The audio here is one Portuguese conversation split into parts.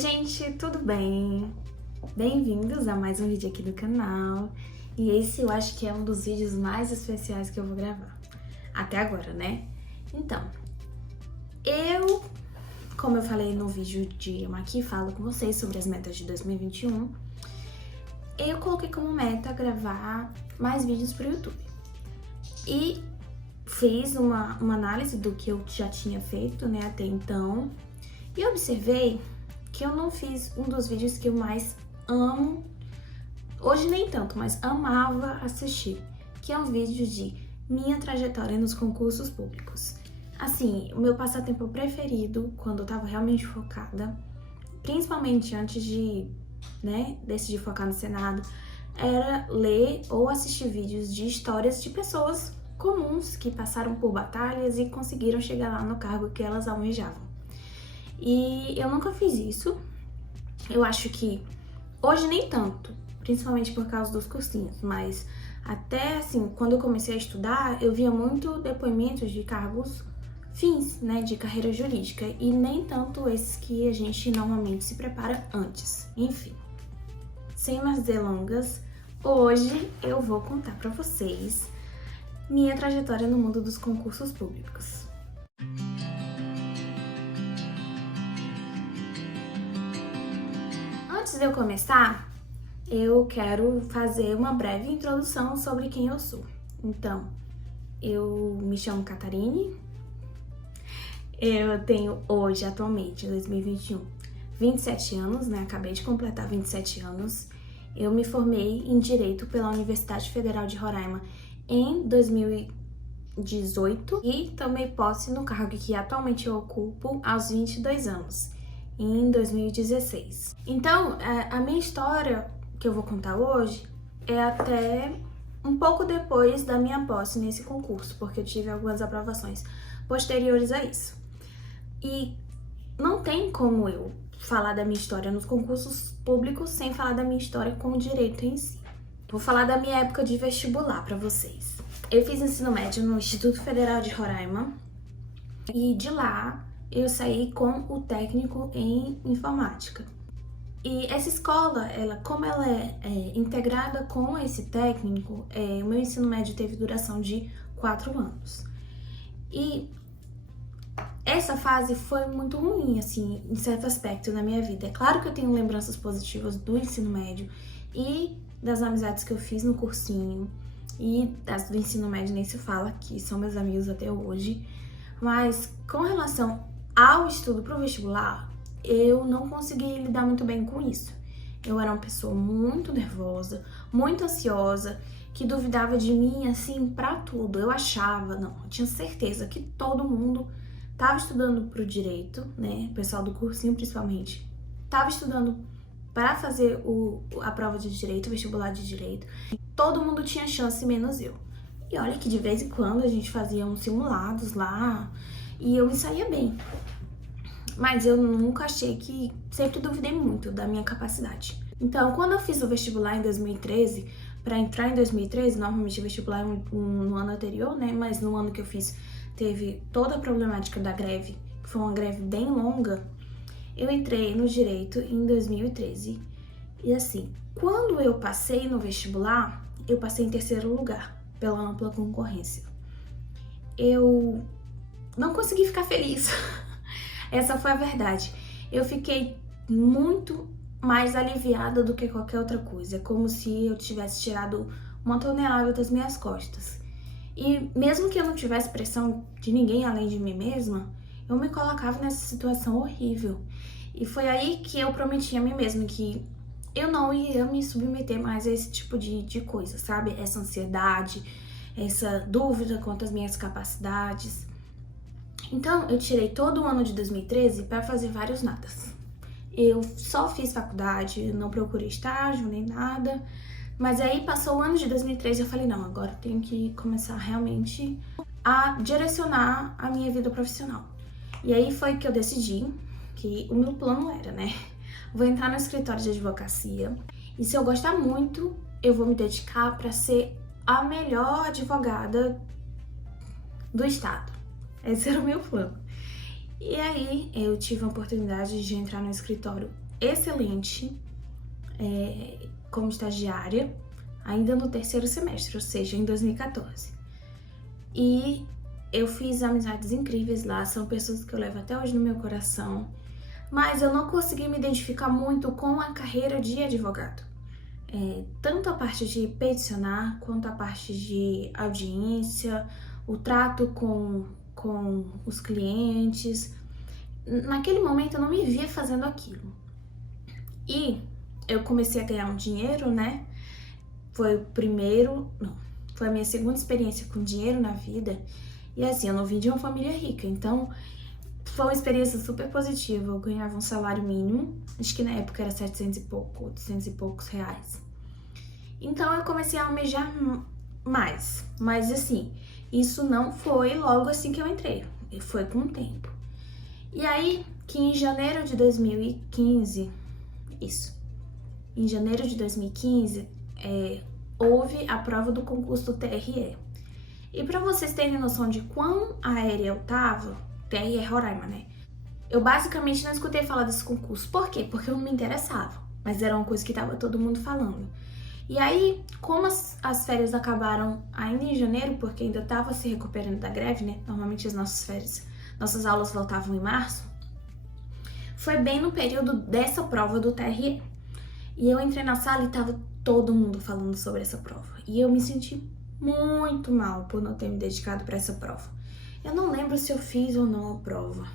gente, tudo bem? Bem-vindos a mais um vídeo aqui do canal. E esse eu acho que é um dos vídeos mais especiais que eu vou gravar até agora, né? Então, como eu falei no vídeo de eu aqui falo com vocês sobre as metas de 2021, eu coloquei como meta gravar mais vídeos pro YouTube. E fiz uma análise do que eu já tinha feito, né, até então, e observei que eu não fiz um dos vídeos que eu mais amo, hoje nem tanto, mas amava assistir, que é um vídeo de minha trajetória nos concursos públicos. Assim, o meu passatempo preferido, quando eu tava realmente focada, principalmente antes de, decidir focar no Senado, era ler ou assistir vídeos de histórias de pessoas comuns que passaram por batalhas e conseguiram chegar lá no cargo que elas almejavam. E eu nunca fiz isso. Eu acho que hoje nem tanto, principalmente por causa dos cursinhos, mas até assim, quando eu comecei a estudar, eu via muito depoimentos de cargos fins, né, de carreira jurídica, e nem tanto esses que a gente normalmente se prepara antes. Enfim, sem mais delongas, hoje eu vou contar pra vocês minha trajetória no mundo dos concursos públicos. Antes de eu começar, eu quero fazer uma breve introdução sobre quem eu sou. Então, eu me chamo Catarine, eu tenho hoje, atualmente, em 2021, 27 anos, né? Acabei de completar 27 anos. Eu me formei em Direito pela Universidade Federal de Roraima em 2018 e tomei posse no cargo que atualmente eu ocupo aos 22 anos, em 2016. Então, a minha história que eu vou contar hoje é até um pouco depois da minha posse nesse concurso, porque eu tive algumas aprovações posteriores a isso. E não tem como eu falar da minha história nos concursos públicos sem falar da minha história com o direito em si. Vou falar da minha época de vestibular para vocês. Eu fiz ensino médio no Instituto Federal de Roraima e de lá eu saí com o técnico em informática. E essa escola, como ela é integrada com esse técnico, o meu ensino médio teve duração de 4 anos. E essa fase foi muito ruim, assim, em certo aspecto na minha vida. É claro que eu tenho lembranças positivas do ensino médio e das amizades que eu fiz no cursinho, e das do ensino médio nem se fala, que são meus amigos até hoje. Mas com relação ao estudo pro vestibular, eu não consegui lidar muito bem com isso. Eu era uma pessoa muito nervosa, muito ansiosa, que duvidava de mim, assim, pra tudo. Eu tinha certeza que todo mundo tava estudando pro direito, né? O pessoal do cursinho, principalmente, tava estudando para fazer a prova de direito, o vestibular de direito. Todo mundo tinha chance, menos eu. E olha que de vez em quando a gente fazia uns simulados lá e eu me saía bem. Mas eu nunca sempre duvidei muito da minha capacidade. Então, quando eu fiz o vestibular em 2013, para entrar em 2013, normalmente o vestibular no ano anterior, né? Mas no ano que eu fiz, teve toda a problemática da greve, que foi uma greve bem longa. Eu entrei no direito em 2013 e assim, quando eu passei no vestibular, eu passei em terceiro lugar, pela ampla concorrência. Eu não consegui ficar feliz, essa foi a verdade. Eu fiquei muito mais aliviada do que qualquer outra coisa, é como se eu tivesse tirado uma tonelada das minhas costas. E mesmo que eu não tivesse pressão de ninguém além de mim mesma, eu me colocava nessa situação horrível. E foi aí que eu prometi a mim mesma que eu não ia me submeter mais a esse tipo de coisa, sabe? Essa ansiedade, essa dúvida quanto às minhas capacidades. Então, eu tirei todo o ano de 2013 para fazer vários nadas. Eu só fiz faculdade, não procurei estágio nem nada. Mas aí passou o ano de 2013 e eu falei, não, agora eu tenho que começar realmente a direcionar a minha vida profissional. E aí foi que eu decidi que o meu plano era, vou entrar no escritório de advocacia e se eu gostar muito, eu vou me dedicar para ser a melhor advogada do estado. Esse era o meu plano. E aí eu tive a oportunidade de entrar no escritório excelente como estagiária, ainda no terceiro semestre, ou seja, em 2014. E eu fiz amizades incríveis lá, são pessoas que eu levo até hoje no meu coração, mas eu não consegui me identificar muito com a carreira de advogado. Tanto a parte de peticionar, quanto a parte de audiência, o trato com os clientes. Naquele momento eu não me via fazendo aquilo. E eu comecei a ganhar um dinheiro, né? Foi a minha segunda experiência com dinheiro na vida. E assim, eu não vim de uma família rica, então foi uma experiência super positiva. Eu ganhava um salário mínimo, acho que na época era 700 e pouco, 800 e poucos reais. Então eu comecei a almejar mais, mas assim, isso não foi logo assim que eu entrei, foi com o tempo. E aí, que em janeiro de 2015, em janeiro de 2015, houve a prova do concurso do TRE. E para vocês terem noção de quão aérea eu tava, TRE é Roraima, né? Eu basicamente não escutei falar desse concurso. Por quê? Porque eu não me interessava, mas era uma coisa que tava todo mundo falando. E aí, como as férias acabaram ainda em janeiro, porque ainda tava se recuperando da greve, né? Normalmente as nossas aulas voltavam em março. Foi bem no período dessa prova do TRE. E eu entrei na sala e tava todo mundo falando sobre essa prova. E eu me senti muito mal por não ter me dedicado para essa prova. Eu não lembro se eu fiz ou não a prova.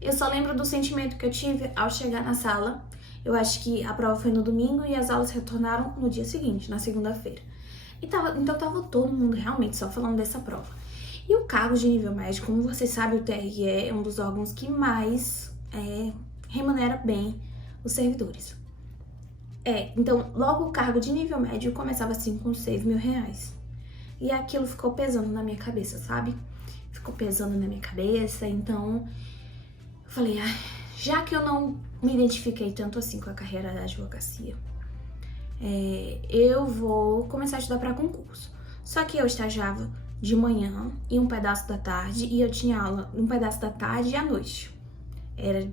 Eu só lembro do sentimento que eu tive ao chegar na sala. Eu acho que a prova foi no domingo e as aulas retornaram no dia seguinte, na segunda-feira. Então tava todo mundo realmente só falando dessa prova. E o cargo de nível médio, como vocês sabem, o TRE é um dos órgãos que mais remunera bem os servidores. Então logo o cargo de nível médio começava assim com 6 mil reais. E aquilo ficou pesando na minha cabeça, sabe? Ficou pesando na minha cabeça, então eu falei, já que eu não me identifiquei tanto assim com a carreira da advocacia, eu vou começar a estudar para concurso. Só que eu estagiava de manhã e um pedaço da tarde, e eu tinha aula um pedaço da tarde e à noite.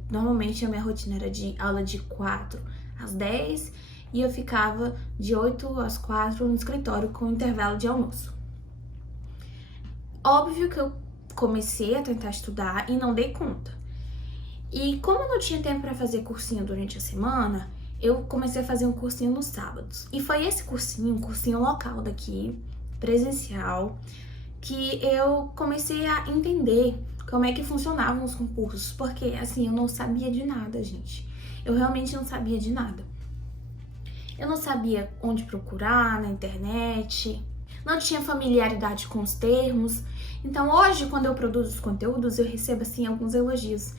Normalmente a minha rotina era de aula de 4 às 10 e eu ficava de 8 às 4 no escritório com intervalo de almoço. Óbvio que eu comecei a tentar estudar e não dei conta. E como eu não tinha tempo para fazer cursinho durante a semana, eu comecei a fazer um cursinho nos sábados. E foi esse cursinho, um cursinho local daqui, presencial, que eu comecei a entender como é que funcionavam os concursos. Porque, assim, eu não sabia de nada, gente. Eu realmente não sabia de nada. Eu não sabia onde procurar na internet, não tinha familiaridade com os termos. Então hoje, quando eu produzo os conteúdos, eu recebo assim alguns elogios.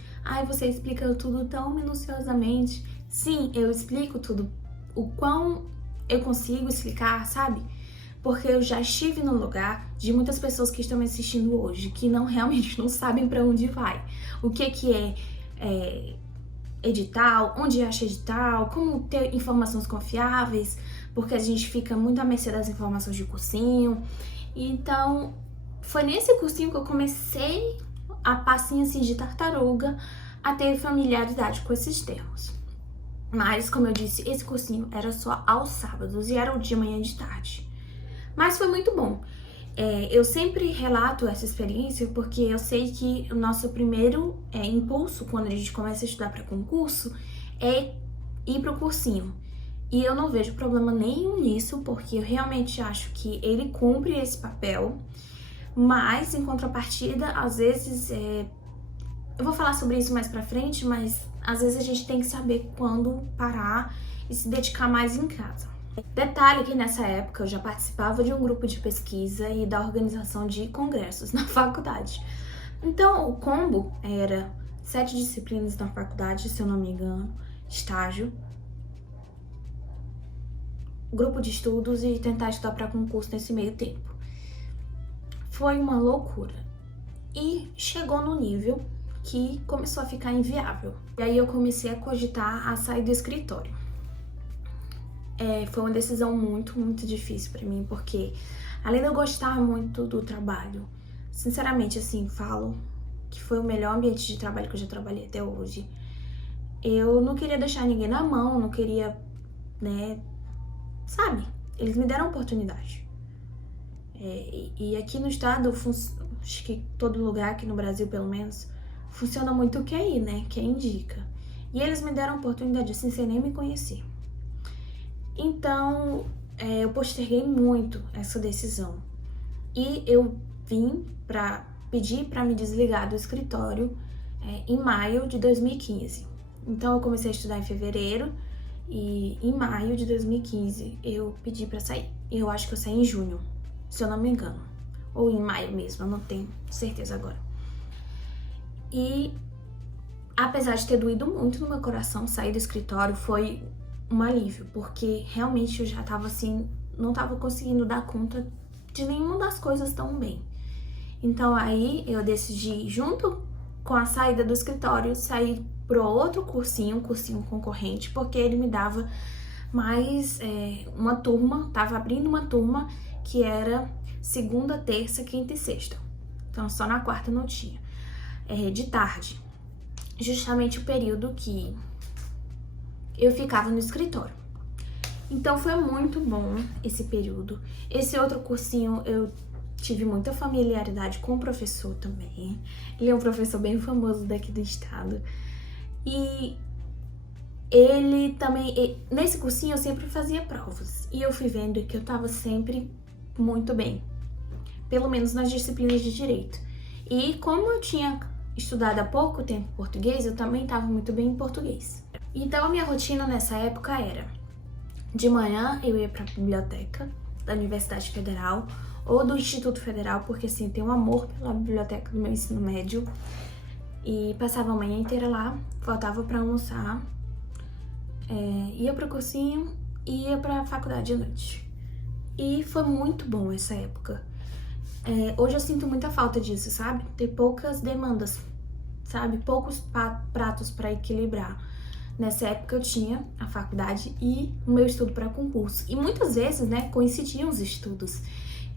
Você explica tudo tão minuciosamente. Sim, eu explico tudo o quão eu consigo explicar, sabe? Porque eu já estive no lugar de muitas pessoas que estão me assistindo hoje, que realmente não sabem para onde vai. O que é edital, onde acha edital, como ter informações confiáveis, porque a gente fica muito à mercê das informações de cursinho. Então, foi nesse cursinho que eu comecei a passinho assim de tartaruga a ter familiaridade com esses termos. Mas, como eu disse, esse cursinho era só aos sábados e era o de manhã e de tarde. Mas foi muito bom. Eu sempre relato essa experiência porque eu sei que o nosso primeiro impulso quando a gente começa a estudar para concurso é ir para o cursinho. E eu não vejo problema nenhum nisso, porque eu realmente acho que ele cumpre esse papel. Mas, em contrapartida, às vezes, eu vou falar sobre isso mais pra frente, mas às vezes a gente tem que saber quando parar e se dedicar mais em casa. Detalhe que nessa época eu já participava de um grupo de pesquisa e da organização de congressos na faculdade. Então, o combo era 7 disciplinas na faculdade, se eu não me engano, estágio, grupo de estudos e tentar estudar para concurso nesse meio tempo. Foi uma loucura. E chegou no nível que começou a ficar inviável. E aí eu comecei a cogitar a sair do escritório. Foi uma decisão muito, muito difícil pra mim, porque além de eu gostar muito do trabalho, sinceramente, assim, falo que foi o melhor ambiente de trabalho que eu já trabalhei até hoje. eu não queria deixar ninguém na mão, não queria, né, sabe? Eles me deram oportunidade. E aqui no estado, acho que todo lugar, aqui no Brasil pelo menos, funciona muito o QI, né? Que indica. E eles me deram oportunidade assim, sem nem me conhecer. Então, eu posterguei muito essa decisão. E eu vim pedir para me desligar do escritório em maio de 2015. Então, eu comecei a estudar em fevereiro e em maio de 2015 eu pedi para sair. Eu acho que eu saí em junho, se eu não me engano. Ou em maio mesmo, eu não tenho certeza agora. E apesar de ter doído muito no meu coração, sair do escritório foi um alívio, porque realmente eu já tava assim, não tava conseguindo dar conta de nenhuma das coisas tão bem. Então aí eu decidi, junto com a saída do escritório, sair pro outro cursinho, um cursinho concorrente, porque ele me dava mais uma turma, tava abrindo uma turma que era segunda, terça, quinta e sexta. Então só na quarta não tinha. De tarde. Justamente o período que eu ficava no escritório. Então foi muito bom esse período. Esse outro cursinho eu tive muita familiaridade com o professor também. Ele é um professor bem famoso daqui do estado. E ele também, nesse cursinho eu sempre fazia provas. E eu fui vendo que eu tava sempre muito bem. Pelo menos nas disciplinas de direito. E como eu tinha estudado há pouco tempo português, eu também estava muito bem em português. Então a minha rotina nessa época era: de manhã eu ia para a biblioteca da Universidade Federal ou do Instituto Federal, porque assim, eu tenho um amor pela biblioteca do meu ensino médio, e passava a manhã inteira lá, voltava para almoçar, ia para o cursinho e ia para a faculdade à noite. E foi muito bom essa época. Hoje eu sinto muita falta disso, sabe? Ter poucas demandas, sabe? Poucos pratos para equilibrar. Nessa época eu tinha a faculdade e o meu estudo para concurso. E muitas vezes, né, coincidiam os estudos.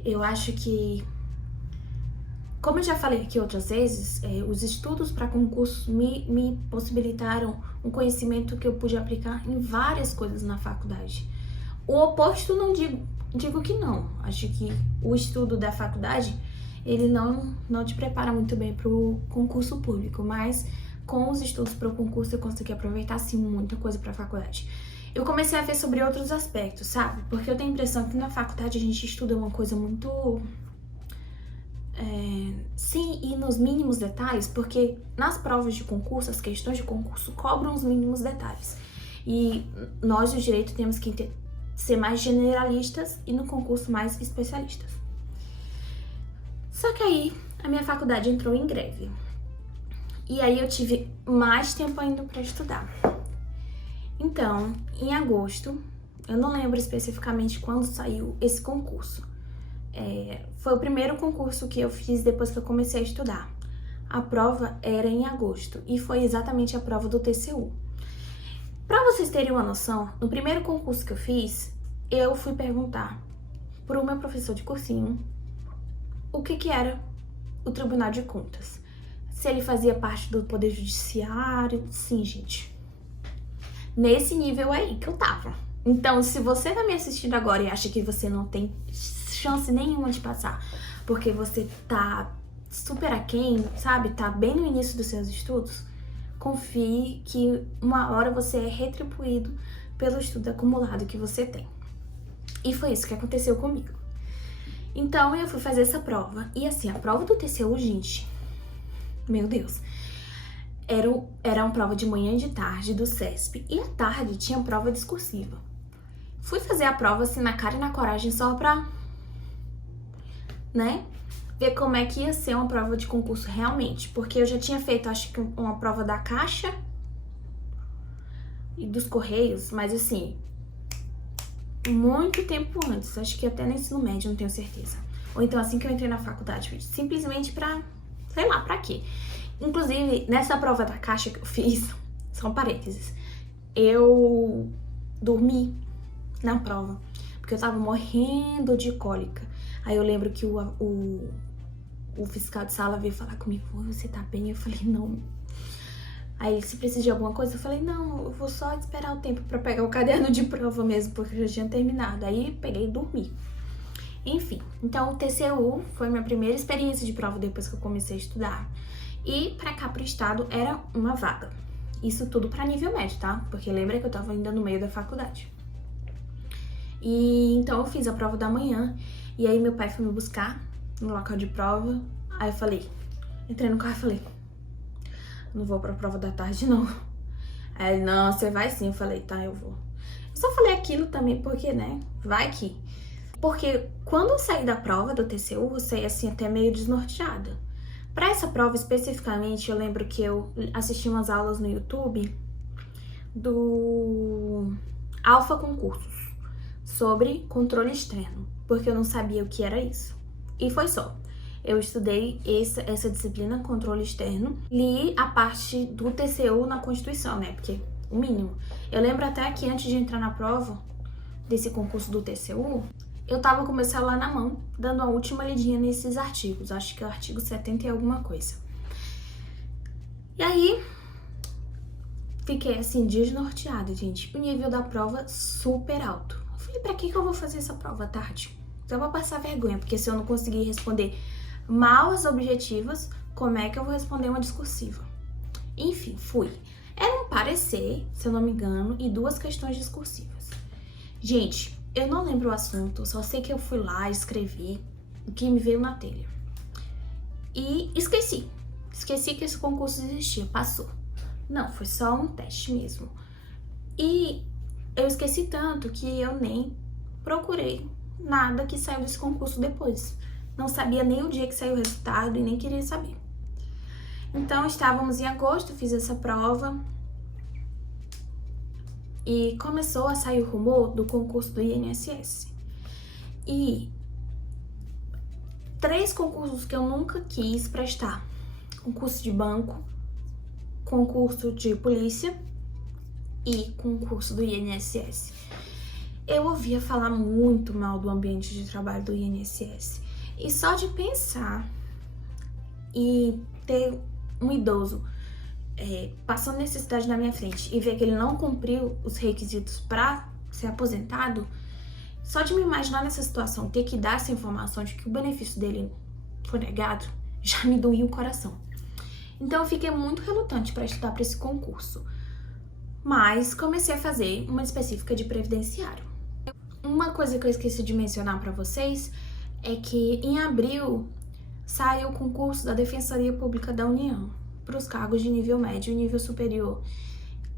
Eu acho que, como eu já falei aqui outras vezes, os estudos para concurso me possibilitaram um conhecimento que eu pude aplicar em várias coisas na faculdade. O oposto não digo que não. Acho que o estudo da faculdade, ele não te prepara muito bem para o concurso público, mas com os estudos para o concurso eu consegui aproveitar, sim, muita coisa para a faculdade. Eu comecei a ver sobre outros aspectos, sabe? Porque eu tenho a impressão que na faculdade a gente estuda uma coisa muito... sem ir nos mínimos detalhes, porque nas provas de concurso, as questões de concurso cobram os mínimos detalhes. E nós, do direito, temos que ser mais generalistas e no concurso mais especialistas. Só que aí a minha faculdade entrou em greve. E aí eu tive mais tempo ainda para estudar. Então, em agosto, eu não lembro especificamente quando saiu esse concurso. Foi o primeiro concurso que eu fiz depois que eu comecei a estudar. A prova era em agosto e foi exatamente a prova do TCU. Para vocês terem uma noção, no primeiro concurso que eu fiz, eu fui perguntar para o meu professor de cursinho o que era o Tribunal de Contas. Se ele fazia parte do Poder Judiciário. Sim, gente. Nesse nível aí que eu tava. Então, se você tá me assistindo agora e acha que você não tem chance nenhuma de passar, porque você tá super aquém, sabe? Tá bem no início dos seus estudos, confie que uma hora você é retribuído pelo estudo acumulado que você tem. E foi isso que aconteceu comigo. Então eu fui fazer essa prova. E assim, a prova do TCU, gente, meu Deus, era uma prova de manhã e de tarde do CESP. E à tarde tinha prova discursiva. Fui fazer a prova assim na cara e na coragem só pra, né, ver como é que ia ser uma prova de concurso realmente. Porque eu já tinha feito, acho que uma prova da Caixa e dos Correios, mas assim, muito tempo antes, acho que até no ensino médio, não tenho certeza. Ou então assim que eu entrei na faculdade, simplesmente pra, sei lá, pra quê. Inclusive, nessa prova da Caixa que eu fiz, são parênteses, eu dormi na prova, porque eu tava morrendo de cólica. Aí eu lembro que o fiscal de sala veio falar comigo: você tá bem? Eu falei: não, Aí, se precisa de alguma coisa, eu falei, não, eu vou só esperar o tempo pra pegar o caderno de prova mesmo, porque eu já tinha terminado. Aí, peguei e dormi. Enfim, então o TCU foi minha primeira experiência de prova depois que eu comecei a estudar. E pra cá pro estado era uma vaga. Isso tudo pra nível médio, tá? Porque lembra que eu tava ainda no meio da faculdade. E então eu fiz a prova da manhã, e aí meu pai foi me buscar no local de prova. Aí eu falei, entrei no carro e falei, não vou pra prova da tarde não. Aí ele, não, você vai sim. Eu falei, tá, eu vou. Eu só falei aquilo também porque, né, vai que... Porque quando eu saí da prova do TCU, eu saí assim até meio desnorteada. Para essa prova especificamente, eu lembro que eu assisti umas aulas no YouTube do Alpha Concursos sobre controle externo, porque eu não sabia o que era isso. E foi só. Eu estudei essa disciplina, controle externo, li a parte do TCU na Constituição, né? Porque o mínimo. Eu lembro até que antes de entrar na prova desse concurso do TCU, eu tava com meu celular na mão, dando a última lidinha nesses artigos. Acho que é o artigo 70 e alguma coisa. E aí, fiquei assim, desnorteada, gente. O nível da prova super alto. Eu falei, pra que eu vou fazer essa prova à tarde? Eu vou passar vergonha, porque se eu não conseguir responder mal as objetivas, como é que eu vou responder uma discursiva? Enfim, fui. Era um parecer, se eu não me engano, e 2 questões discursivas. Gente, eu não lembro o assunto, só sei que eu fui lá, escrevi o que me veio na telha. E esqueci. Esqueci que esse concurso existia, passou. Não, foi só um teste mesmo. E eu esqueci tanto que eu nem procurei nada que saiu desse concurso depois. Não sabia nem o dia que saiu o resultado e nem queria saber. Então, estávamos em agosto, fiz essa prova. E começou a sair o rumor do concurso do INSS. E 3 concursos que eu nunca quis prestar. Concurso de banco, concurso de polícia e concurso do INSS. Eu ouvia falar muito mal do ambiente de trabalho do INSS. E só de pensar e ter um idoso passando necessidade na minha frente e ver que ele não cumpriu os requisitos para ser aposentado, só de me imaginar nessa situação, ter que dar essa informação de que o benefício dele foi negado, já me doía o coração. Então eu fiquei muito relutante para estudar para esse concurso, mas comecei a fazer uma específica de previdenciário. Uma coisa que eu esqueci de mencionar para vocês é que em abril saiu o concurso da Defensoria Pública da União para os cargos de nível médio e nível superior.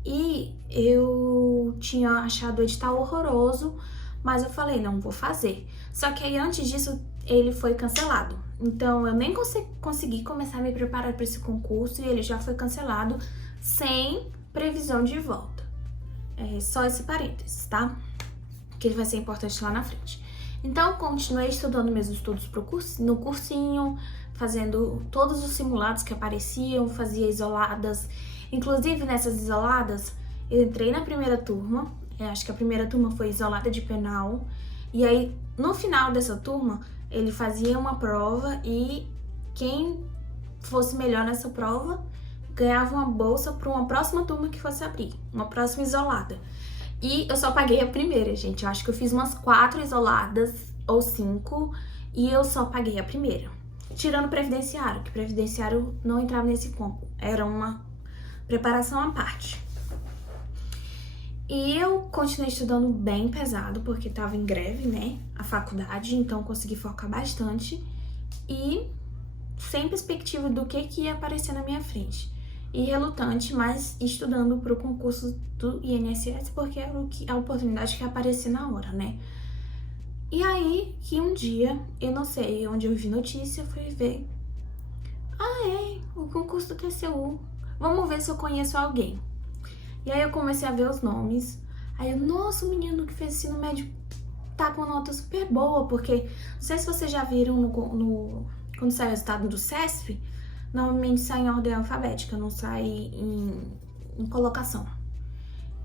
E eu tinha achado o edital horroroso, mas eu falei, não vou fazer. Só que aí antes disso ele foi cancelado. Então eu nem consegui começar a me preparar para esse concurso e ele já foi cancelado sem previsão de volta. Só esse parênteses, tá? Que ele vai ser importante lá na frente. Então continuei estudando meus estudos no cursinho, fazendo todos os simulados que apareciam, fazia isoladas. Inclusive, nessas isoladas, eu entrei na primeira turma, acho que a primeira turma foi isolada de penal, e aí, no final dessa turma, ele fazia uma prova e quem fosse melhor nessa prova ganhava uma bolsa para uma próxima turma que fosse abrir, uma próxima isolada. E eu só paguei a primeira, gente. Eu acho que eu fiz umas 4 isoladas ou 5 e eu só paguei a primeira. Tirando previdenciário, que previdenciário não entrava nesse combo. Era uma preparação à parte. E eu continuei estudando bem pesado, porque tava em greve, né? A faculdade, então consegui focar bastante. E sem perspectiva do que ia aparecer na minha frente. E relutante, mas estudando pro concurso do INSS, porque era a oportunidade que aparecia na hora, né? E aí, que um dia, eu não sei onde eu vi notícia, fui ver. O concurso do TCU. Vamos ver se eu conheço alguém. E aí eu comecei a ver os nomes. Aí eu, nossa, o menino que fez ensino médio tá com uma nota super boa, porque não sei se vocês já viram quando sai o resultado do CESP, normalmente sai em ordem alfabética, não sai em colocação.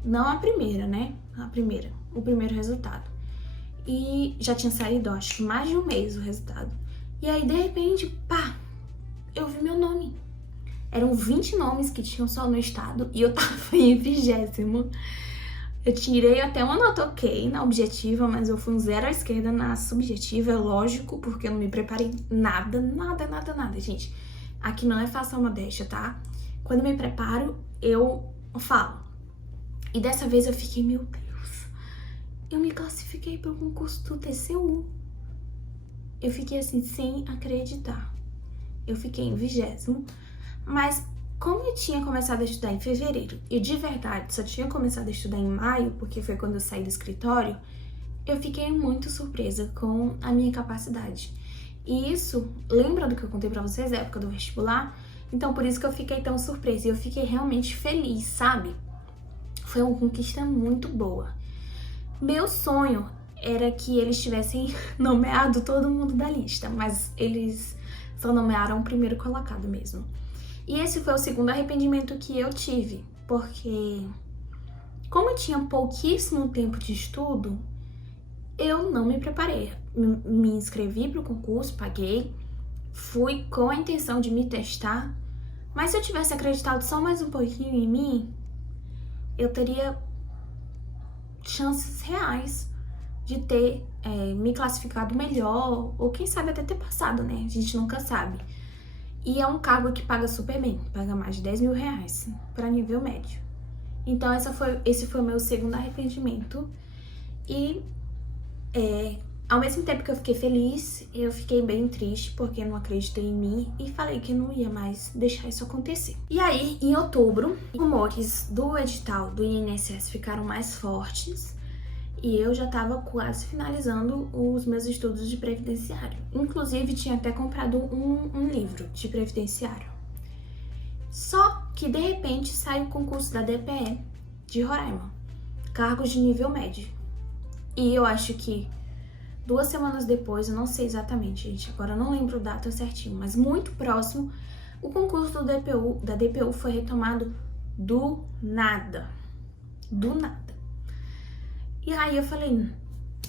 Não a primeira, né? O primeiro resultado. E já tinha saído, acho que mais de um mês o resultado. E aí, de repente, pá, eu vi meu nome. Eram 20 nomes que tinham só no estado e eu tava em 20º. Eu tirei até uma nota ok na objetiva, mas eu fui um 0 à esquerda na subjetiva, é lógico, porque eu não me preparei nada, gente. Aqui não é fácil a modéstia, tá? Quando eu me preparo, eu falo. E dessa vez eu fiquei, meu Deus, eu me classifiquei para o concurso do TCU. Eu fiquei assim, sem acreditar. Eu fiquei em 20º, mas como eu tinha começado a estudar em fevereiro e de verdade só tinha começado a estudar em maio, porque foi quando eu saí do escritório, eu fiquei muito surpresa com a minha capacidade. E isso, lembra do que eu contei pra vocês, da época do vestibular? Então por isso que eu fiquei tão surpresa e eu fiquei realmente feliz, sabe? Foi uma conquista muito boa. Meu sonho era que eles tivessem nomeado todo mundo da lista, mas eles só nomearam o primeiro colocado mesmo. E esse foi o segundo arrependimento que eu tive, porque como eu tinha pouquíssimo tempo de estudo, eu não me preparei. Me inscrevi para o concurso, paguei, fui com a intenção de me testar, mas se eu tivesse acreditado só mais um pouquinho em mim, eu teria chances reais de ter me classificado melhor, ou quem sabe até ter passado, né? A gente nunca sabe. E é um cargo que paga super bem, paga mais de 10 mil reais para nível médio. Então esse foi o meu segundo arrependimento. E ao mesmo tempo que eu fiquei feliz, eu fiquei bem triste porque eu não acreditei em mim e falei que não ia mais deixar isso acontecer. E aí, em outubro, os rumores do edital do INSS ficaram mais fortes e eu já estava quase finalizando os meus estudos de previdenciário. Inclusive, tinha até comprado um livro de previdenciário. Só que, de repente, sai o concurso da DPE de Roraima, cargos de nível médio. E eu acho que 2 semanas depois, eu não sei exatamente, gente, agora eu não lembro o data certinho, mas muito próximo, o concurso da DPU foi retomado do nada. Do nada. E aí eu falei,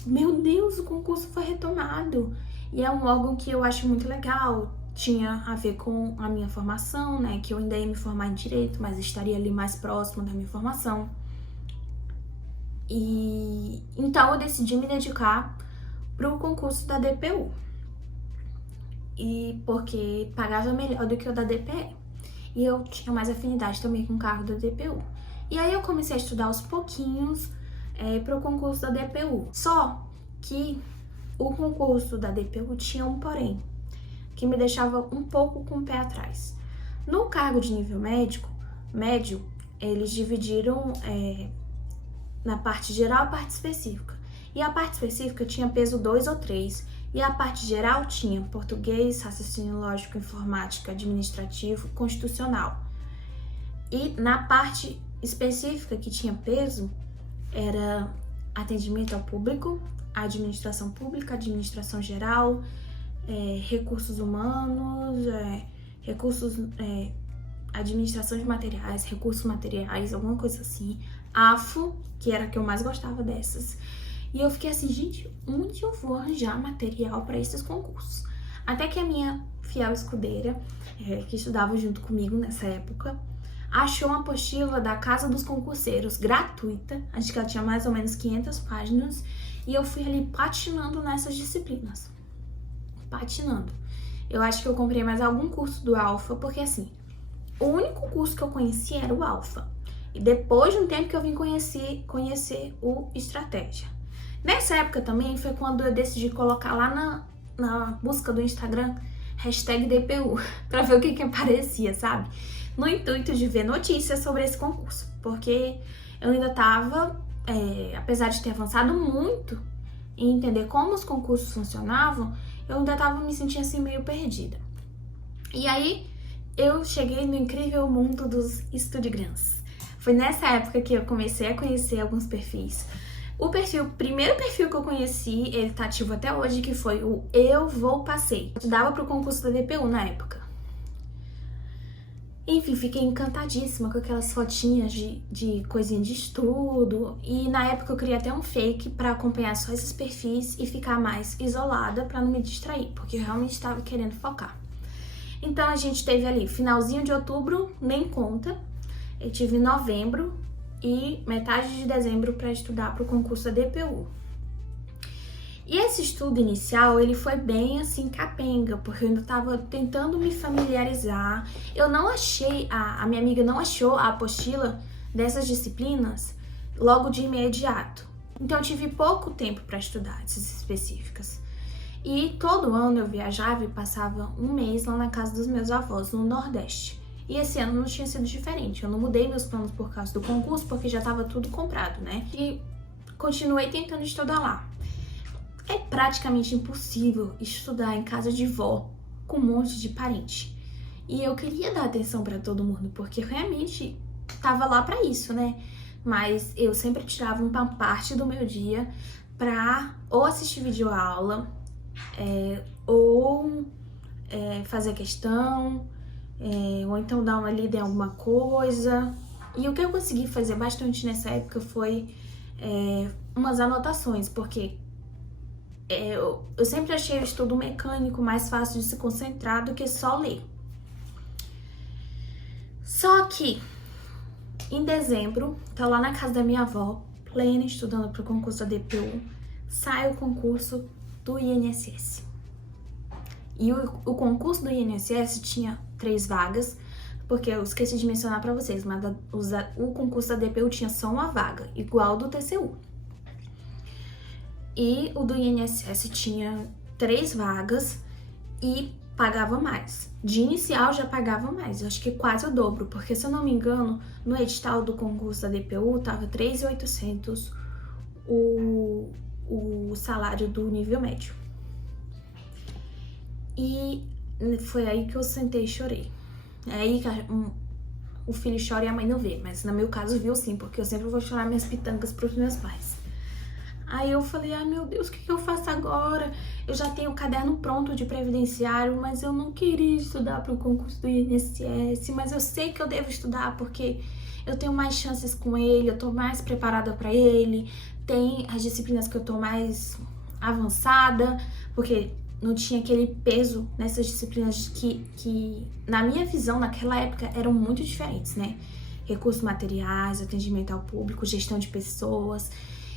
meu Deus, o concurso foi retomado. E é um órgão que eu acho muito legal, tinha a ver com a minha formação, né, que eu ainda ia me formar em Direito, mas estaria ali mais próximo da minha formação. E então eu decidi me dedicar pro concurso da DPU. E porque pagava melhor do que o da DPE. E eu tinha mais afinidade também com o cargo da DPU. E aí eu comecei a estudar aos pouquinhos pro concurso da DPU. Só que o concurso da DPU tinha um porém, que me deixava um pouco com o pé atrás. No cargo de nível médio, eles dividiram na parte geral e parte específica. E a parte específica tinha peso 2 ou 3, e a parte geral tinha português, raciocínio lógico, informática, administrativo, constitucional. E na parte específica que tinha peso, era atendimento ao público, administração pública, administração geral, recursos humanos, administração de materiais, recursos materiais, alguma coisa assim, AFO, que era a que eu mais gostava dessas. E eu fiquei assim, gente, onde eu vou arranjar material para esses concursos? Até que a minha fiel escudeira, que estudava junto comigo nessa época, achou uma apostila da Casa dos Concurseiros, gratuita, acho que ela tinha mais ou menos 500 páginas, e eu fui ali patinando nessas disciplinas. Patinando. Eu acho que eu comprei mais algum curso do Alfa, porque assim, o único curso que eu conhecia era o Alfa. E depois de um tempo que eu vim conhecer o Estratégia. Nessa época também foi quando eu decidi colocar lá na busca do Instagram #DPU, pra ver o que aparecia, sabe? No intuito de ver notícias sobre esse concurso, porque eu ainda tava, apesar de ter avançado muito em entender como os concursos funcionavam, eu ainda tava me sentindo assim meio perdida. E aí eu cheguei no incrível mundo dos Estudigrams. Foi nessa época que eu comecei a conhecer alguns perfis. O primeiro perfil que eu conheci, ele tá ativo até hoje, que foi o Eu Vou Passei. Eu dava pro concurso da DPU na época. Enfim, fiquei encantadíssima com aquelas fotinhas de coisinha de estudo. E na época eu criei até um fake pra acompanhar só esses perfis e ficar mais isolada pra não me distrair, porque eu realmente estava querendo focar. Então a gente teve ali finalzinho de outubro, nem conta. Eu tive novembro e metade de dezembro para estudar para o concurso da DPU. E esse estudo inicial, ele foi bem assim capenga, porque eu ainda tava tentando me familiarizar. Eu não achei, a minha amiga não achou a apostila dessas disciplinas logo de imediato. Então eu tive pouco tempo para estudar essas específicas. E todo ano eu viajava e passava um mês lá na casa dos meus avós, no Nordeste. E esse ano não tinha sido diferente. Eu não mudei meus planos por causa do concurso, porque já estava tudo comprado, né? E continuei tentando estudar lá. É praticamente impossível estudar em casa de vó com um monte de parente. E eu queria dar atenção para todo mundo, porque realmente tava lá para isso, né? Mas eu sempre tirava uma parte do meu dia para ou assistir videoaula, ou fazer questão, ou então dar uma lida em alguma coisa. E o que eu consegui fazer bastante nessa época foi umas anotações, porque eu sempre achei o estudo mecânico mais fácil de se concentrar do que só ler. Só que em dezembro, tô lá na casa da minha avó, plena, estudando para o concurso da DPU, sai o concurso do INSS. E o concurso do INSS tinha 3 vagas, porque eu esqueci de mencionar para vocês, mas o concurso da DPU tinha só uma vaga, igual ao do TCU. E o do INSS tinha 3 vagas e pagava mais. De inicial já pagava mais, eu acho que quase o dobro, porque se eu não me engano, no edital do concurso da DPU tava 3.800 o salário do nível médio. E foi aí que eu sentei e chorei. É aí que o filho chora e a mãe não vê, mas no meu caso viu sim, porque eu sempre vou chorar minhas pitangas pros meus pais. Aí eu falei, ai meu Deus, o que eu faço agora? Eu já tenho o caderno pronto de previdenciário, mas eu não queria estudar para o concurso do INSS, mas eu sei que eu devo estudar porque eu tenho mais chances com ele, eu tô mais preparada para ele, tem as disciplinas que eu tô mais avançada, porque não tinha aquele peso nessas disciplinas que na minha visão, naquela época, eram muito diferentes, né? Recursos materiais, atendimento ao público, gestão de pessoas.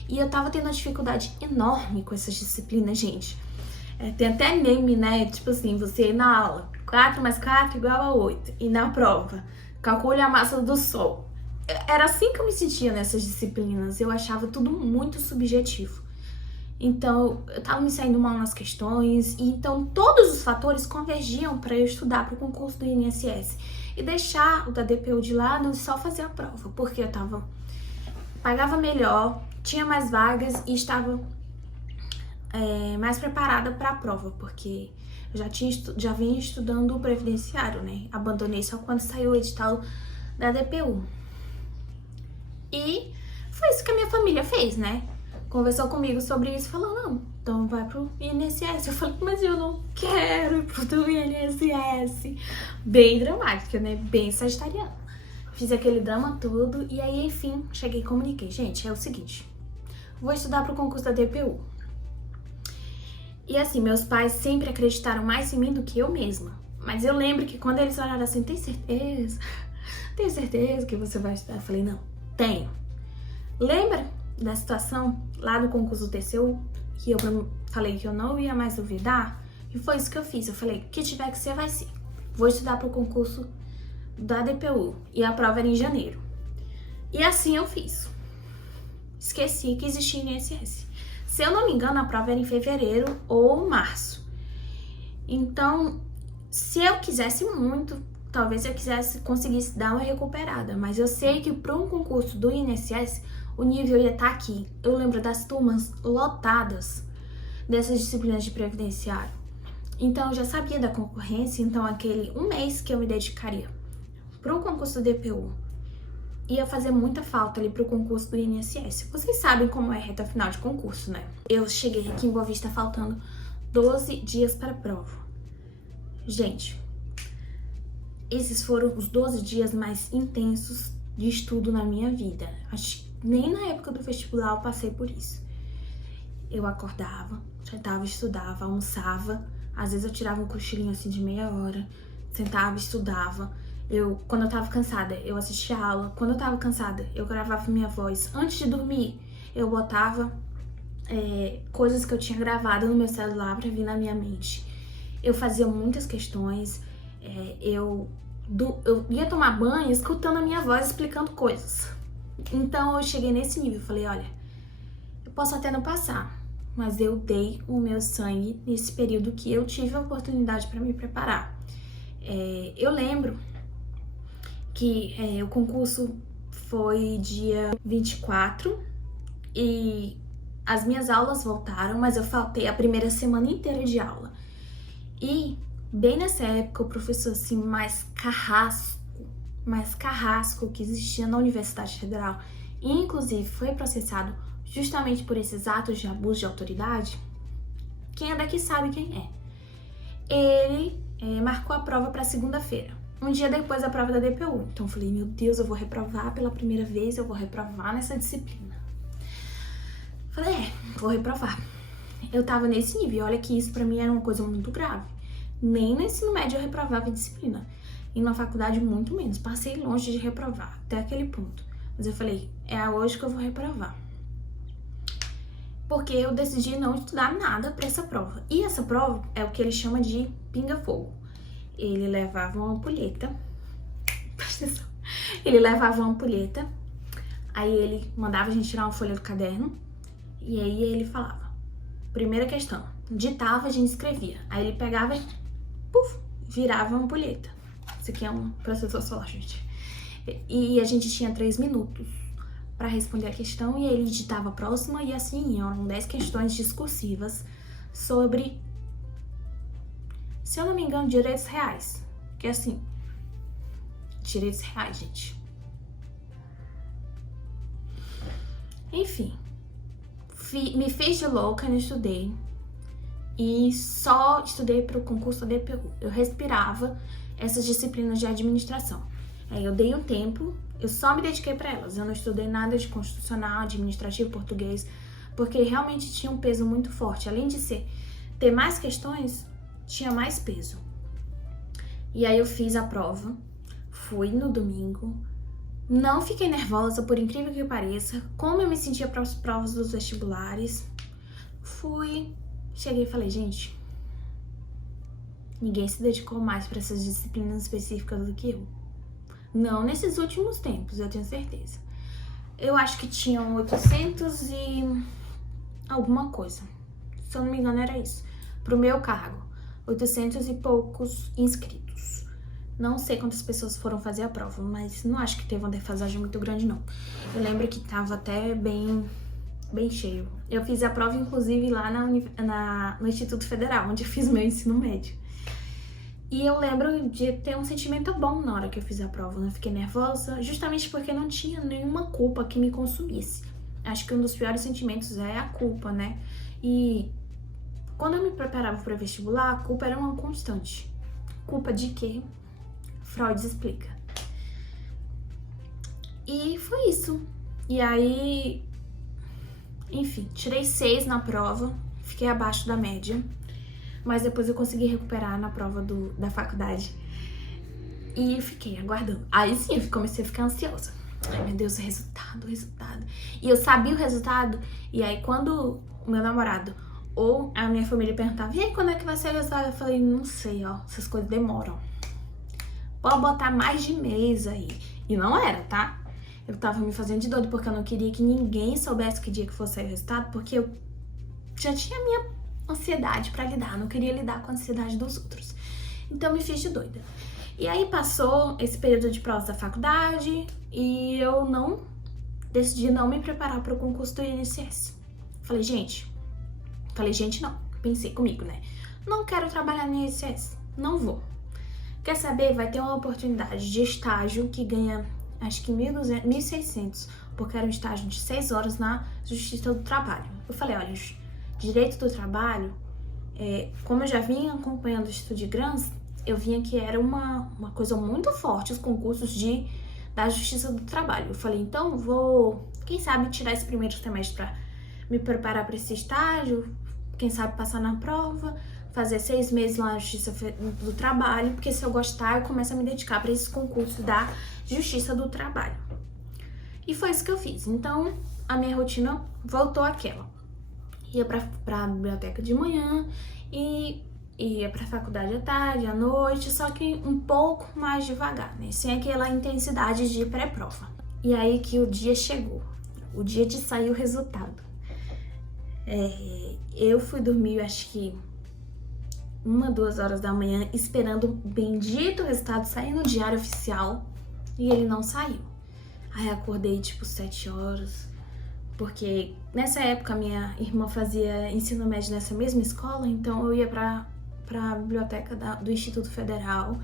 E eu tava tendo uma dificuldade enorme com essas disciplinas, gente. Tem até meme, né? Tipo assim, você na aula, 4 mais 4 igual a 8. E na prova, calcule a massa do Sol. Era assim que eu me sentia nessas disciplinas. Eu achava tudo muito subjetivo. Então, eu tava me saindo mal nas questões. E então, todos os fatores convergiam para eu estudar para o concurso do INSS. E deixar o da DPU de lado e só fazer a prova. Porque eu pagava melhor, tinha mais vagas e estava mais preparada para a prova, porque eu já vinha estudando o previdenciário, né? Abandonei só quando saiu o edital da DPU. E foi isso que a minha família fez, né? Conversou comigo sobre isso e falou, não, então vai pro INSS. Eu falei, mas eu não quero ir pro INSS. Bem dramática, né? Bem sagitariana. Fiz aquele drama todo e aí, enfim, cheguei e comuniquei. Gente, é o seguinte, vou estudar pro concurso da DPU. E assim, meus pais sempre acreditaram mais em mim do que eu mesma. Mas eu lembro que quando eles olharam assim, tem certeza? Tenho certeza que você vai estudar? Eu falei, não, tenho. Lembra da situação lá do concurso do TCU? Que eu falei que eu não ia mais duvidar? E foi isso que eu fiz. Eu falei, o que tiver que ser, vai ser. Vou estudar pro concurso da DPU. E a prova era em janeiro. E assim eu fiz. Esqueci que existia INSS. Se eu não me engano, a prova era em fevereiro ou março. Então, se eu quisesse muito, talvez eu conseguisse dar uma recuperada. Mas eu sei que para um concurso do INSS, o nível ia estar aqui. Eu lembro das turmas lotadas dessas disciplinas de previdenciário. Então, eu já sabia da concorrência. Então, aquele um mês que eu me dedicaria para o concurso do DPU ia fazer muita falta ali pro concurso do INSS. Vocês sabem como é reta final de concurso, né? Eu cheguei aqui em Boa Vista faltando 12 dias para a prova. Gente, esses foram os 12 dias mais intensos de estudo na minha vida. Acho que nem na época do vestibular eu passei por isso. Eu acordava, sentava, estudava, almoçava. Às vezes eu tirava um cochilinho assim de meia hora. sentava, estudava. Quando eu tava cansada, eu assistia a aula. Quando eu tava cansada, eu gravava minha voz. Antes de dormir, eu botava coisas que eu tinha gravado no meu celular pra vir na minha mente. Eu fazia muitas questões. Eu ia tomar banho escutando a minha voz explicando coisas. Então eu cheguei nesse nível. Falei, olha, eu posso até não passar, mas eu dei o meu sangue nesse período que eu tive a oportunidade para me preparar. Eu lembro que o concurso foi dia 24 e as minhas aulas voltaram, mas eu faltei a primeira semana inteira de aula. E bem nessa época, o professor assim mais carrasco que existia na Universidade Federal, e inclusive foi processado justamente por esses atos de abuso de autoridade. Quem é daqui sabe quem é. Ele marcou a prova para segunda-feira, um dia depois da prova da DPU. Então eu falei, meu Deus, eu vou reprovar pela primeira vez, eu vou reprovar nessa disciplina. Falei, vou reprovar. Eu tava nesse nível, olha que isso pra mim era uma coisa muito grave. Nem no ensino médio eu reprovava em disciplina. E na faculdade muito menos. Passei longe de reprovar, até aquele ponto. Mas eu falei, é hoje que eu vou reprovar. Porque eu decidi não estudar nada pra essa prova. E essa prova é o que ele chama de pinga-fogo. Ele levava uma ampulheta. Presta atenção. Ele levava uma ampulheta. Aí ele mandava a gente tirar uma folha do caderno. E aí ele falava, primeira questão, ditava, a gente escrevia. Aí ele pegava e virava uma ampulheta. Isso aqui é um processor solar, gente. E a gente tinha 3 minutos para responder a questão, e ele digitava a próxima, e assim, eram 10 questões discursivas sobre, se eu não me engano, direitos reais. Que é assim, direitos reais, gente. Enfim, me fez de louca, não estudei. E só estudei para o concurso da DPU. Eu respirava essas disciplinas de administração. Aí eu dei um tempo, eu só me dediquei para elas. Eu não estudei nada de constitucional, administrativo, português, porque realmente tinha um peso muito forte. Além de ter mais questões, tinha mais peso. E aí eu fiz a prova, fui no domingo, não fiquei nervosa, por incrível que pareça, como eu me sentia para as provas dos vestibulares. Cheguei e falei, gente, ninguém se dedicou mais para essas disciplinas específicas do que eu. Não nesses últimos tempos, eu tenho certeza. Eu acho que tinham 800 e alguma coisa. Se eu não me engano, era isso. Pro meu cargo, 800 e poucos inscritos. Não sei quantas pessoas foram fazer a prova, mas não acho que teve uma defasagem muito grande, não. Eu lembro que tava até bem cheio. Eu fiz a prova, inclusive, lá no Instituto Federal, onde eu fiz meu ensino médio. E eu lembro de ter um sentimento bom na hora que eu fiz a prova. Eu não fiquei nervosa, justamente porque não tinha nenhuma culpa que me consumisse. Acho que um dos piores sentimentos é a culpa, né? E quando eu me preparava para vestibular, a culpa era uma constante. Culpa de quê? Freud explica. E foi isso. E aí, enfim, tirei 6 na prova, fiquei abaixo da média, mas depois eu consegui recuperar na prova da faculdade e fiquei aguardando. Aí sim, eu comecei a ficar ansiosa. Ai, meu Deus, o resultado. E eu sabia o resultado, e aí quando o meu namorado ou a minha família perguntava, e aí, quando é que vai ser o resultado? Eu falei, não sei, ó, essas coisas demoram. Pode botar mais de mês aí. E não era, tá? Eu tava me fazendo de doido, porque eu não queria que ninguém soubesse que dia que fosse sair o resultado, porque eu já tinha minha ansiedade pra lidar, eu não queria lidar com a ansiedade dos outros. Então me fiz de doida. E aí passou esse período de provas da faculdade e eu decidi não me preparar para o concurso do INSS. Falei, gente não, pensei comigo, né? Não quero trabalhar no INSS, não vou. Quer saber? Vai ter uma oportunidade de estágio que ganha, acho que 1.600, porque era um estágio de 6 horas na Justiça do Trabalho. Eu falei, olha, direito do trabalho, como eu já vinha acompanhando o Instituto de Grants, eu vinha que era uma coisa muito forte os concursos da Justiça do Trabalho. Eu falei, então vou, quem sabe, tirar esse primeiro semestre para me preparar para esse estágio, quem sabe passar na prova, fazer 6 meses lá na Justiça do Trabalho, porque se eu gostar, eu começo a me dedicar para esse concurso da Justiça do Trabalho. E foi isso que eu fiz. Então, a minha rotina voltou àquela. Ia pra biblioteca de manhã e ia pra faculdade à tarde, à noite, só que um pouco mais devagar, né? Sem aquela intensidade de pré-prova. E aí que o dia chegou, o dia de sair o resultado. Eu fui dormir, acho que 1, 2 horas da manhã, esperando o bendito resultado sair no diário oficial, e ele não saiu. Aí acordei tipo 7 horas, porque nessa época minha irmã fazia ensino médio nessa mesma escola, então eu ia pra biblioteca do Instituto Federal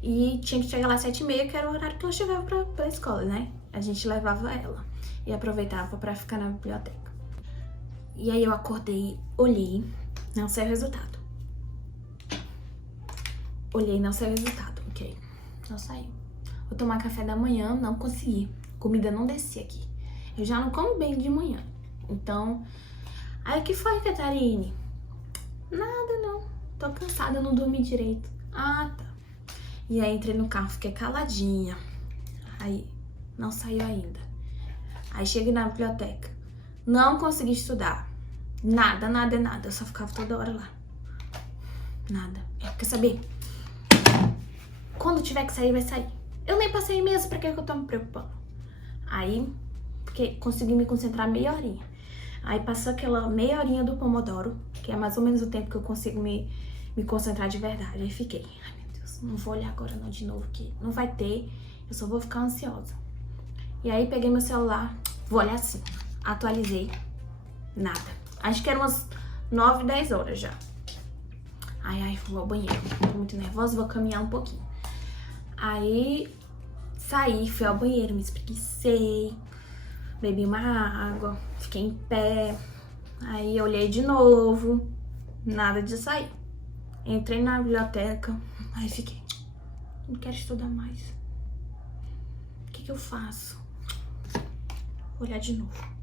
e tinha que chegar lá às 7h30, que era o horário que ela chegava pra escola, né? A gente levava ela e aproveitava pra ficar na biblioteca. E aí eu acordei, olhei, não saiu o resultado. Olhei, não saiu o resultado, ok, não saiu. Vou tomar café da manhã, não consegui, comida não descia aqui. Eu já não como bem de manhã, então... Aí o que foi, Catarine? Nada não, tô cansada, não dormi direito. Ah, tá. E aí entrei no carro, fiquei caladinha. Aí não saiu ainda. Aí cheguei na biblioteca, não consegui estudar. Nada, nada, nada. Eu só ficava toda hora lá. Nada. Quer saber? Quando tiver que sair, vai sair. Eu nem passei mesmo, pra que eu tô me preocupando? Aí, porque consegui me concentrar meia horinha. Aí passou aquela meia horinha do Pomodoro, que é mais ou menos o tempo que eu consigo me concentrar de verdade. Aí fiquei, ai meu Deus, não vou olhar agora não de novo, que não vai ter, eu só vou ficar ansiosa. E aí peguei meu celular, vou olhar assim, atualizei, nada. Acho que eram umas 9, 10 horas já. Ai, fui ao banheiro, tô muito nervosa, vou caminhar um pouquinho. Aí saí, fui ao banheiro, me espreguicei, bebi uma água, fiquei em pé. Aí olhei de novo, nada de sair. Entrei na biblioteca, aí fiquei, não quero estudar mais. O que eu faço? Vou olhar de novo.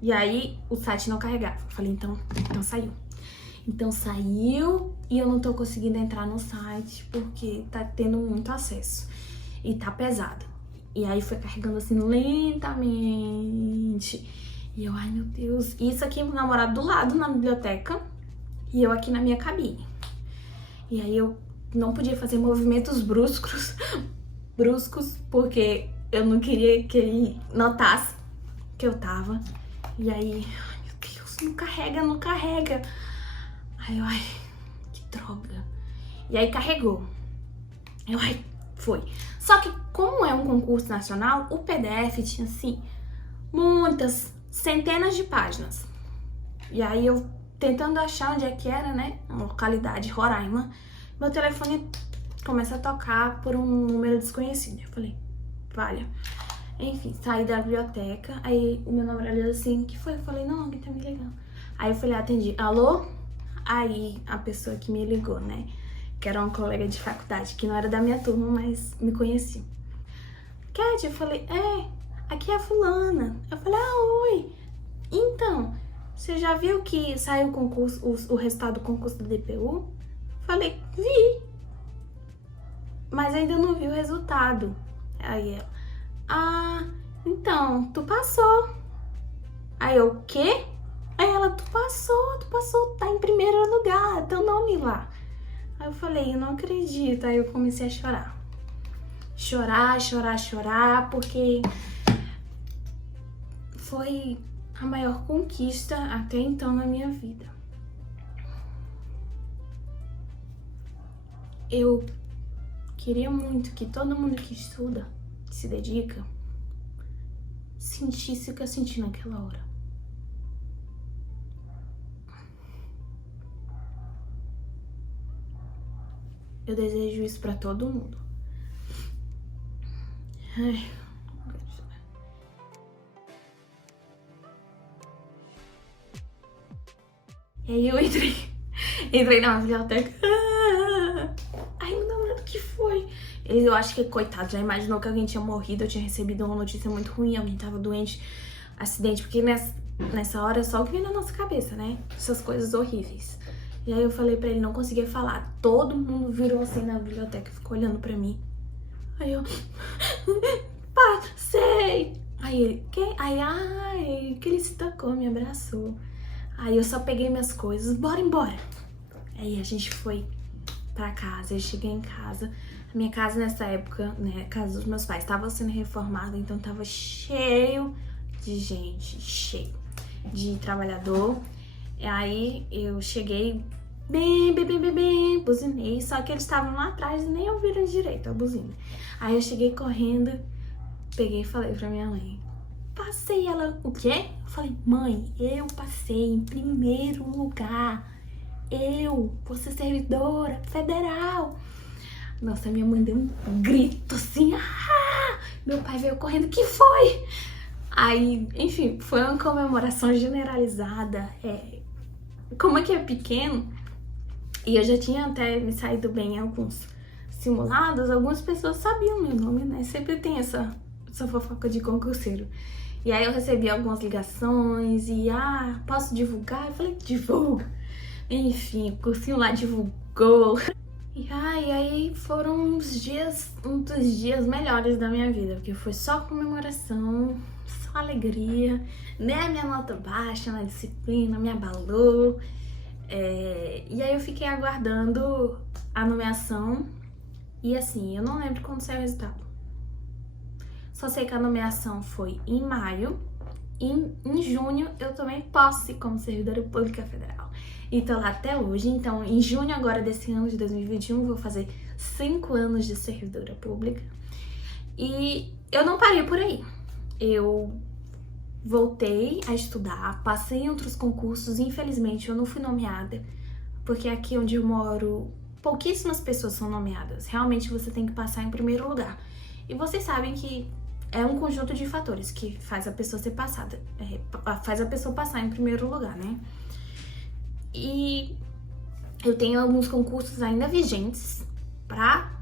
E aí o site não carregava. Falei, então saiu. Então saiu e eu não tô conseguindo entrar no site porque tá tendo muito acesso. E tá pesado. E aí foi carregando assim lentamente. E eu, ai meu Deus. E isso aqui, meu namorado do lado na biblioteca. E eu aqui na minha cabine. E aí eu não podia fazer movimentos bruscos, porque eu não queria que ele notasse que eu tava. E aí, ai meu Deus, não carrega, não carrega. Aí eu, ai, que droga. E aí carregou. Eu, ai, foi. Só que como é um concurso nacional, o PDF tinha assim, muitas, centenas de páginas. E aí eu tentando achar onde é que era, né, a localidade, Roraima, meu telefone começa a tocar por um número desconhecido. Eu falei, valha. Enfim, saí da biblioteca, aí o meu namorado olhou assim, o que foi? Eu falei, não, alguém tá me ligando. Aí eu falei, atendi, alô? Aí a pessoa que me ligou, né, que era uma colega de faculdade, que não era da minha turma, mas me conhecia. Cat, eu falei, aqui é a fulana. Eu falei, oi. Então, você já viu que saiu o concurso, o resultado do concurso do DPU? Falei, vi. Mas ainda não vi o resultado. Aí ela, então, tu passou. Aí eu, o quê? Aí ela, tu passou, tá em primeiro lugar, teu nome lá. Aí eu falei, eu não acredito. Aí eu comecei a chorar. Chorar, porque foi a maior conquista até então na minha vida. Eu queria muito que todo mundo que estuda, que se dedica, sentisse o que eu senti naquela hora. Eu desejo isso pra todo mundo. Ai. E aí eu entrei na biblioteca. Ai, meu namorado, o que foi? Eu acho que, coitado, já imaginou que alguém tinha morrido, eu tinha recebido uma notícia muito ruim, alguém tava doente, acidente, porque nessa hora é só o que vem na nossa cabeça, né? Essas coisas horríveis. E aí eu falei pra ele, não conseguia falar. Todo mundo virou assim na biblioteca, ficou olhando pra mim. Aí eu, passei! Aí ele, quem? Aí, ai, que ele se tocou, me abraçou. Aí eu só peguei minhas coisas, bora embora. Aí a gente foi pra casa, eu cheguei em casa. A minha casa nessa época, né, a casa dos meus pais, tava sendo reformada, então tava cheio de gente, cheio de trabalhador. E aí eu cheguei bem, buzinei, só que eles estavam lá atrás e nem ouviram direito a buzina. Aí eu cheguei correndo, peguei e falei pra minha mãe, passei. Ela, o quê? Eu falei, mãe, eu passei em primeiro lugar. Eu vou ser servidora federal. Nossa, minha mãe deu um grito assim. Ah! Meu pai veio correndo, que foi? Aí, enfim, foi uma comemoração generalizada. Como é que é pequeno, e eu já tinha até me saído bem em alguns simulados, algumas pessoas sabiam meu nome, né? Sempre tem essa fofoca de concurseiro. E aí eu recebi algumas ligações e, posso divulgar? Eu falei, divulga. Enfim, o cursinho lá divulgou. E aí foram um dos dias melhores da minha vida, porque foi só comemoração, só alegria, nem a minha nota baixa na disciplina me abalou. E aí eu fiquei aguardando a nomeação e assim, eu não lembro quando saiu o resultado. Só sei que a nomeação foi em maio e em junho eu tomei posse como servidora pública federal. E tô lá até hoje, então em junho agora desse ano de 2021 vou fazer 5 anos de servidora pública. E eu não parei por aí. Eu voltei a estudar, passei em outros concursos, infelizmente eu não fui nomeada, porque aqui onde eu moro, pouquíssimas pessoas são nomeadas. Realmente você tem que passar em primeiro lugar. E vocês sabem que é um conjunto de fatores que faz a pessoa ser passada, faz a pessoa passar em primeiro lugar, né? E eu tenho alguns concursos ainda vigentes pra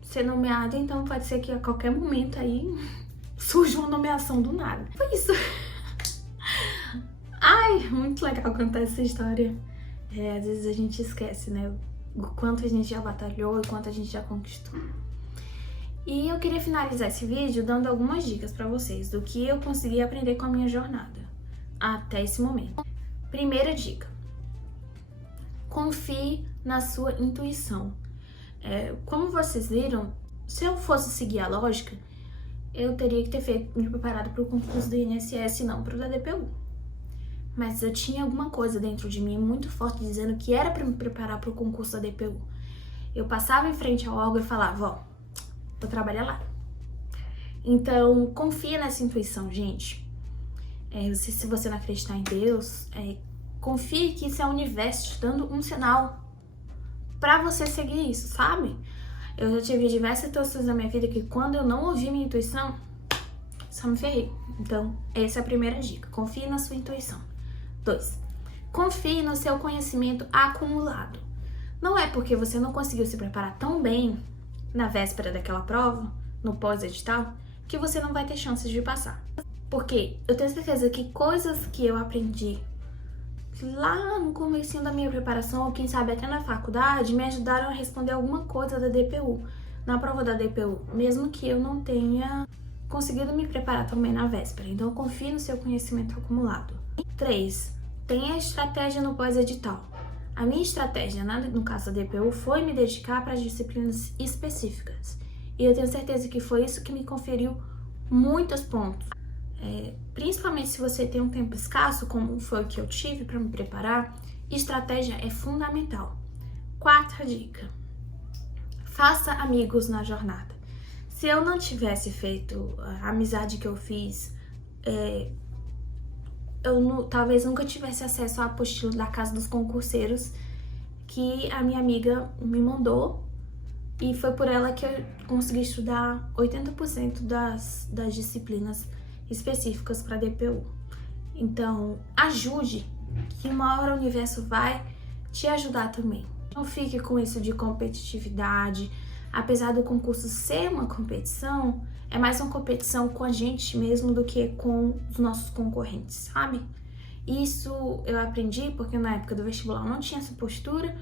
ser nomeada, então pode ser que a qualquer momento aí surja uma nomeação do nada. Foi isso. Ai, muito legal contar essa história. Às vezes a gente esquece, né? O quanto a gente já batalhou e quanto a gente já conquistou. E eu queria finalizar esse vídeo dando algumas dicas pra vocês do que eu consegui aprender com a minha jornada até esse momento. Primeira dica: confie na sua intuição. Como vocês viram, se eu fosse seguir a lógica, eu teria que ter me preparado para o concurso do INSS e não para o da DPU. Mas eu tinha alguma coisa dentro de mim muito forte dizendo que era para me preparar para o concurso da DPU. Eu passava em frente ao órgão e falava, ó, vou trabalhar lá. Então, confia nessa intuição, gente. Se você não acreditar em Deus, confie que isso é o universo te dando um sinal pra você seguir isso, sabe? Eu já tive diversas situações na minha vida que quando eu não ouvi minha intuição, só me ferrei. Então, essa é a primeira dica. Confie na sua intuição. 2. Confie no seu conhecimento acumulado. Não é porque você não conseguiu se preparar tão bem na véspera daquela prova, no pós-edital, que você não vai ter chances de passar. Porque eu tenho certeza que coisas que eu aprendi lá no comecinho da minha preparação, ou quem sabe até na faculdade, me ajudaram a responder alguma coisa da DPU, na prova da DPU, mesmo que eu não tenha conseguido me preparar também na véspera. Então, confie no seu conhecimento acumulado. 3. Tenha estratégia no pós-edital. A minha estratégia, no caso da DPU, foi me dedicar para as disciplinas específicas. E eu tenho certeza que foi isso que me conferiu muitos pontos. Principalmente se você tem um tempo escasso, como foi o que eu tive para me preparar, estratégia é fundamental. 4ª dica: faça amigos na jornada. Se eu não tivesse feito a amizade que eu fiz, talvez nunca tivesse acesso à apostila da Casa dos Concurseiros que a minha amiga me mandou, e foi por ela que eu consegui estudar 80% das disciplinas específicas para DPU. Então, ajude, que uma hora o universo vai te ajudar também. Não fique com isso de competitividade. Apesar do concurso ser uma competição, é mais uma competição com a gente mesmo do que com os nossos concorrentes, sabe? Isso eu aprendi porque na época do vestibular eu não tinha essa postura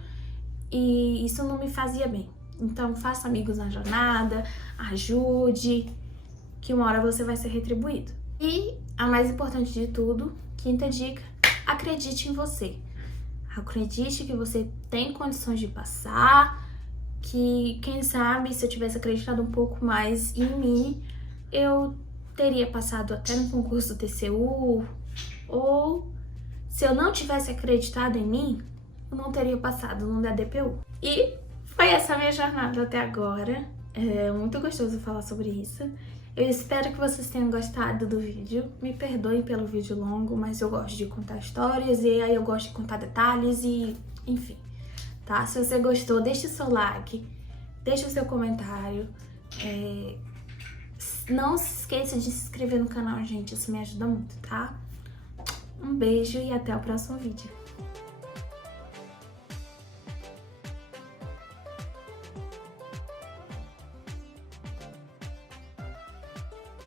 e isso não me fazia bem. Então faça amigos na jornada, ajude, que uma hora você vai ser retribuído. E a mais importante de tudo, quinta dica, acredite em você. Acredite que você tem condições de passar, que quem sabe se eu tivesse acreditado um pouco mais em mim, eu teria passado até no concurso do TCU, ou se eu não tivesse acreditado em mim, eu não teria passado no DPU. E foi essa minha jornada até agora. É muito gostoso falar sobre isso. Eu espero que vocês tenham gostado do vídeo. Me perdoem pelo vídeo longo, mas eu gosto de contar histórias e aí eu gosto de contar detalhes e enfim, tá? Se você gostou, deixe o seu like, deixe o seu comentário. Não se esqueça de se inscrever no canal, gente. Isso me ajuda muito, tá? Um beijo e até o próximo vídeo.